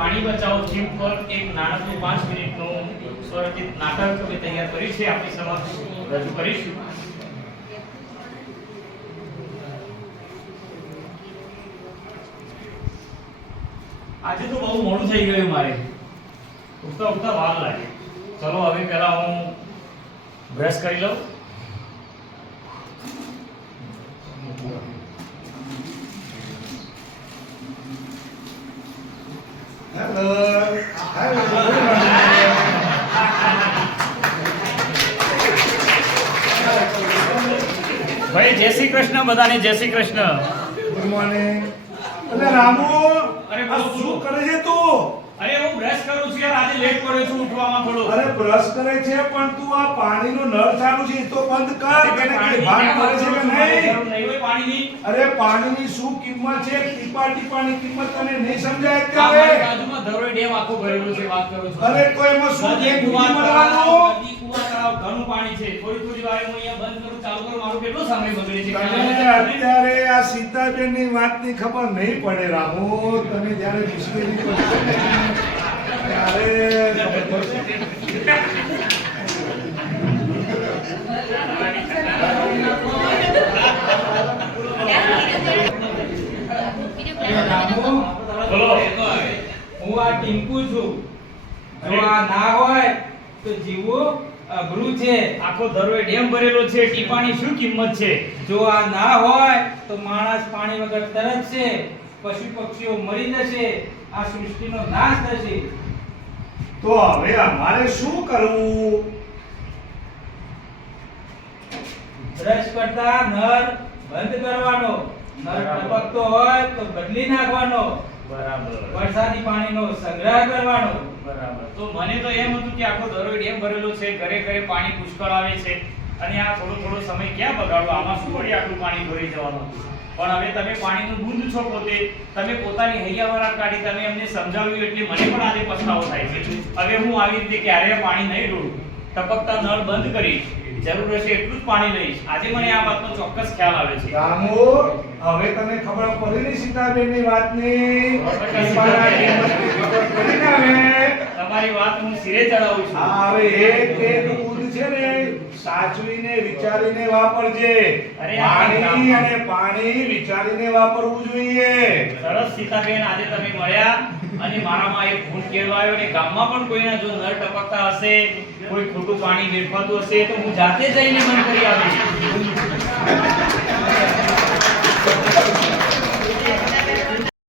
પાણી બચાવો થીમ પર એક નાનકડું 5 મિનિટનું સ્વરચિત નાટક અમે તૈયાર કર્યું છે, આપની સમક્ષ રજૂ કરીશું. આજે તો બહુ મોડું થઈ ગયું, મારે ઉઠતા ઉઠતા વાર લાગે. ચલો હવે પહેલા હું બ્રશ કરી લઉં. હેલો ભાઈ, જય શ્રી કૃષ્ણ. બધાને જય શ્રી કૃષ્ણ. Good morning. અરે રામુ, અરે આ શું કરે છે તું? અરે હું બ્રશ કરું છું યાર, આજે લેટ પડ્યો છું ઉઠવામાં થોડો. અરે બ્રશ કરે છે પણ તું આ પાણીનો નળ ચાલુ છે એ તો બંધ કર. કે કઈ ભાન કરે છે કે નહીં? નહીં હોય પાણીની. અરે પાણીની શું કિંમત છે, ટીપા ટીપાની કિંમત તને નહીં સમજાય અમારી અત્યારે? બાજુમાં ધરોઈ ડેમ આખો ભરેલો છે, વાત કરું છું. અરે તો એમાં શું નદી, છે કુવા, મળવાનું? નદી, કુવા, તળાવ, ઘણું પાણી છે. થોડી થોડી વારે હું અહીંયા બંધ કરું, ચાલુ કરું, મારું કેટલો સમય બગડે છે. તને અત્યારે આ સીતાબેનની વાતની ખબર નહીં પડે રામુ. તને જ્યારે મુશ્કેલી પડશે ને ત્યારે ખબર પડશે. બોલો. હું આ ટીમ્પુ છું. જો આ ના હોય તો જીવવું અઘરું છે. આખો ધરોઈ ડેમ ભરેલો છે, ટીપાની શું કિંમત છે? જો આ ના હોય તો માણસ પાણી વગર તરસશે, પશુ પક્ષીઓ મરી જશે, આ સૃષ્ટિનો નાશ થશે. તો હવે અમારે શું કરવું? બ્રશ કરતા નળ બંધ કરવાનો, નળ ટપકતો હોય તો બદલી નાખવાનો, બરાબર. વરસાદી પાણીનો સંગ્રહ કરવાનો. બરાબર. તો મને તો એમ હતું કે આખો ધરોઈ ડેમ ભરેલો છે, ઘરે ઘરે પાણી પુષ્કળ આવે છે, અને આ થોડો થોડો સમય ક્યાં બગાડવો, આમાં શું વળી આટલું પાણી ભરી જવાનું. પણ હવે તમે પાણીનું બુંદ છો પોતે, તમે પોતાની હૈયાવરા કાઢી તમે અમને સમજાવ્યું એટલે મને પણ આજે પછતાવો થાય છે. હવે હું આવી રીતે ક્યારેય પાણી નહીં ઢોળું, ટપકતા નળ બંધ કરીશ, જરૂર હશે એટલું જ પાણી લઈશ. આજે મને આ વાતનો ચોક્કસ ખ્યાલ આવે છે. રામુ, હવે તને ખબર પડી ને સીતાબેનની વાતની? ટીપાના કિંમતની ખબર પડી ને હવે? તમારી વાત હું સિરે ચડાવું છું. હા, હવે એક એક બુંદ છે ને સાચવીને વિચારીને વાપરજે. અરે પાણી અને પાણી વિચારીને વાપરવું જોઈએ. સરસ સીતાબેન, આજે તમે મળ્યા અને મારામાં એક ગુણ કેળવાયો, અને ગામમાં પણ કોઈના જો નળ ટપકતા હશે, કોઈ ખોટું પાણી વેડફાતું હશે તો હું જાતે જઈને બંધ કરી આવીશ.